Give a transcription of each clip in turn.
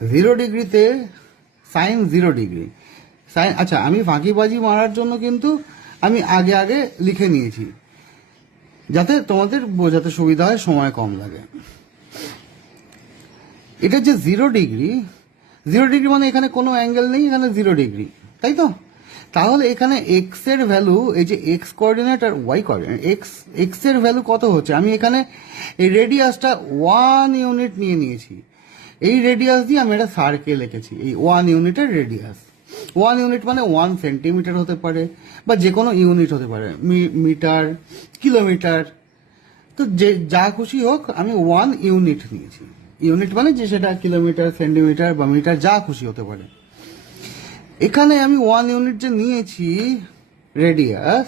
0 ডিগ্রিতে sign 0 degree sine. আচ্ছা, আমি ফাঁকিবাজি মারার জন্য কিন্তু আমি আগে আগে লিখে নিয়েছি যাতে তোমাদের বোঝাতে সুবিধা হয়, সময় কম লাগে। এটা যে 0 ডিগ্রি, 0 ডিগ্রি মানে এখানে কোনো অ্যাঙ্গেল নেই, এখানে 0 ডিগ্রি, তাই তো? তাহলে এখানে এক্স এর ভ্যালু, এই যে এক্স কোঅর্ডিনেট আর ওয়াই কোঅর্ডিনেট, এক্স এর ভ্যালু কত হচ্ছে? আমি এখানে এই রেডিয়াসটা 1 ইউনিট নিয়ে নিয়েছি। এই রেডিয়াস দিয়ে আমি একটা সার্কেল এঁকেছি, এই 1 ইউনিটের রেডিয়াস। 1 ইউনিট মানে 1 সেন্টিমিটার হতে পারে, বা যে কোনো ইউনিট হতে পারে, মিটার, কিলোমিটার, তো যে যা খুশি হোক, আমি 1 ইউনিট নিয়েছি। ইউনিট মানে যে সেটা কিলোমিটার, সেন্টিমিটার বা মিটার, যা খুশি হতে পারে। এখানে আমি 1 ইউনিট যে নিয়েছি রেডিয়াস,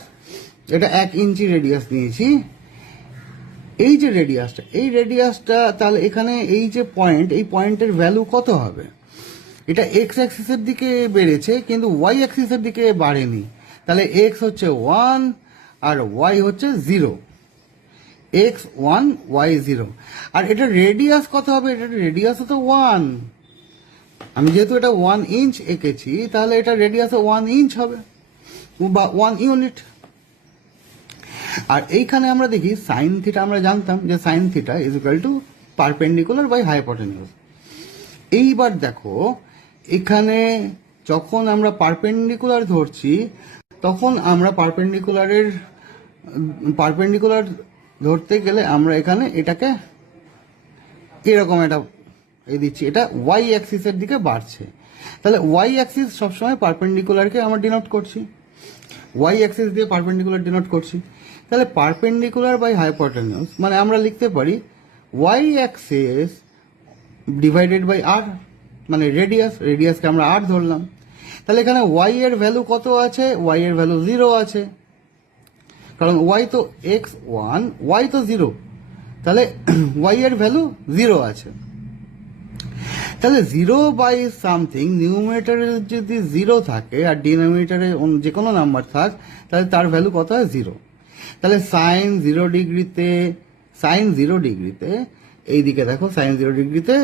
এটা 1 ইঞ্চি রেডিয়াস নিয়েছি। এই যে রেডিয়াসটা, এই রেডিয়াসটা তাহলে এখানে এই যে পয়েন্ট, এই পয়েন্টের ভ্যালু কত হবে? এটা এক্স অ্যাক্সিসের দিকে বেড়েছে কিন্তু ওয়াই অ্যাক্সিসের দিকে বাড়েনি। তাহলে এক্স হচ্ছে 1 আর ওয়াই হচ্ছে 0। X 1, Y 0। আর এটা রেডিয়াস কত হবে? এটা রেডিয়াস তো 1। আমি যেহেতু এটা 1 ইঞ্চ এঁকেছি, তাহলে এটা রেডিয়াস 1 ইঞ্চ হবে বা 1 ইউনিট। আর এইখানে আমরা দেখি সাইন থিটা, আমরা জানতাম যে sine theta is equal to perpendicular by hypotenuse. এইবার দেখো, এখানে যখন আমরা পারপেন্ডিকুলার ধরছি, তখন আমরা পারপেন্ডিকুলার ধরতে গেলে আমরা এখানে এটাকে এরকম একটা দিচ্ছি, এটা ওয়াই অ্যাক্সিসের দিকে বাড়ছে। তাহলে ওয়াই অ্যাক্সিস সবসময় পারপেন্ডিকুলারকে আমরা ডিনোট করছি, ওয়াই অ্যাক্সিস দিয়ে পারপেন্ডিকুলার ডিনোট করছি। তাহলে পারপেন্ডিকুলার বাই হাইপোটেনিউজ মানে আমরা লিখতে পারি ওয়াই অ্যাক্সিস ডিভাইডেড বাই আর, মানে রেডিয়াসকে আমরা আর ধরলাম। তাহলে এখানে ওয়াই এর ভ্যালু কত আছে? ওয়াই এর ভ্যালু 0 আছে, কারণ ওয়াই তো x1, ওয়াই তো 0, তাহলে ওয়াই এর ভ্যালু 0 আছে। তাহলে 0/সামথিং, নিউমারেটরে যদি 0 থাকে আর ডিনোমিনেটরে যে কোনো নাম্বার থাক, তাহলে তার ভ্যালু কত হয়? 0। তাহলে সাইন 0 ডিগ্রিতে এইদিকে দেখো, সাইন 0 ডিগ্রিতে